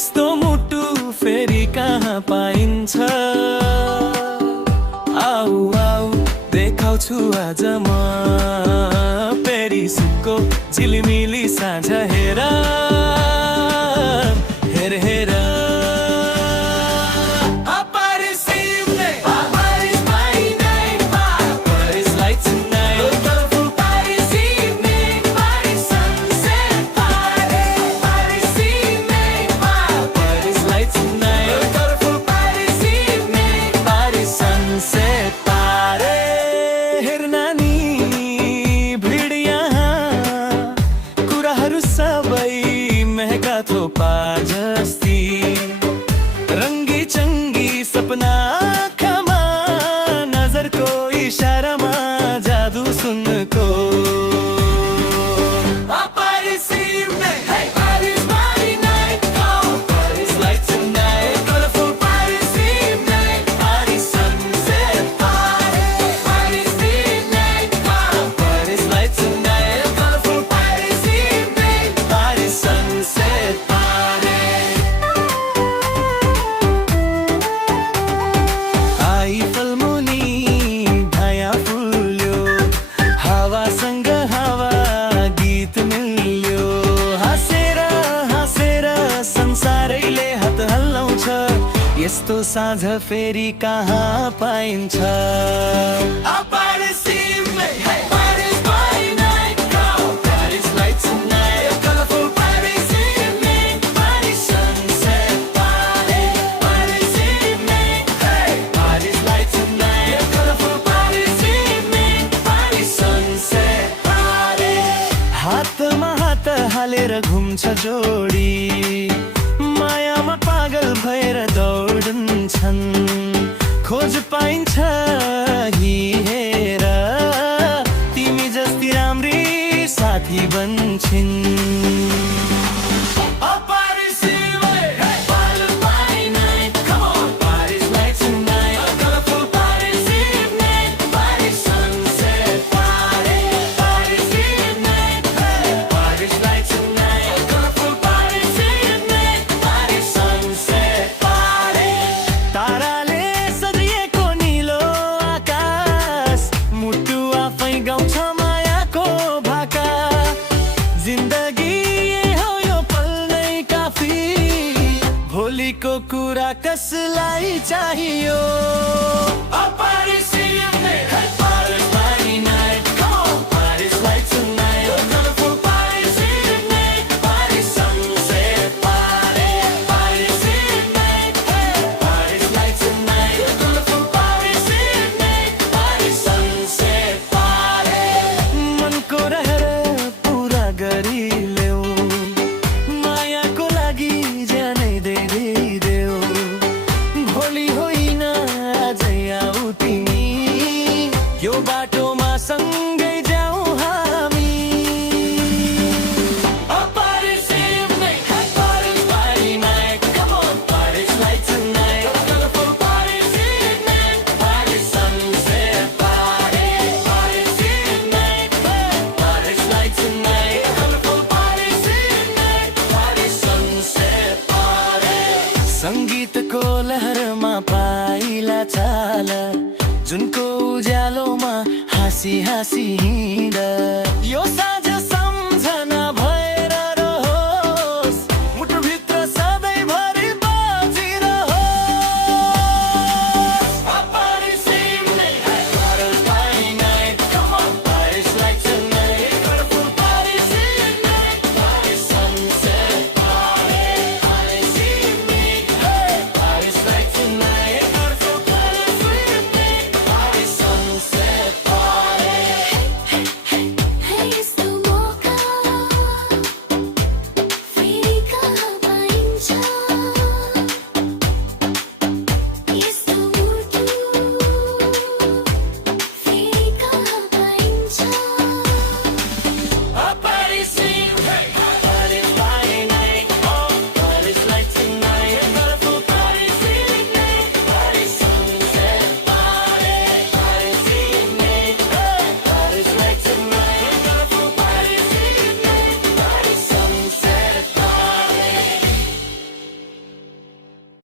यस्तो मुटु फेरि कहाँ पाइन्छ। आऊ आऊ देखाउँछु आज म पेरिसको झिलिमिली साँझ हेर हेर हेर। सबै महका थोपा जस्ती रङ्गी चङ्गी सपना आँखामा नजरको इशारामा जादु सुनको। यस्तो साँझ फेरि कहाँ पाइन्छ। हातमा हात हालेर घुम्छ जोडी मायामा पागल भएर दौडन्छन्। खोज पाइन्छ हेर तिमी जस्ती राम्री साथी बन्छिन्। भोलिको कुरा कसलाई चाहियो। मनको रहर पुरा गरी ल्याऊ मायाको लागि ज्यानै दे देऊ। भोलि होइन आजै आऊ तिमी यो बाटोमा सँगै जाऊ हामी। सङ्गीतको लहरमा पाइला चाल जुनको उज्यालोमा हाँसी हाँसी हिँड यो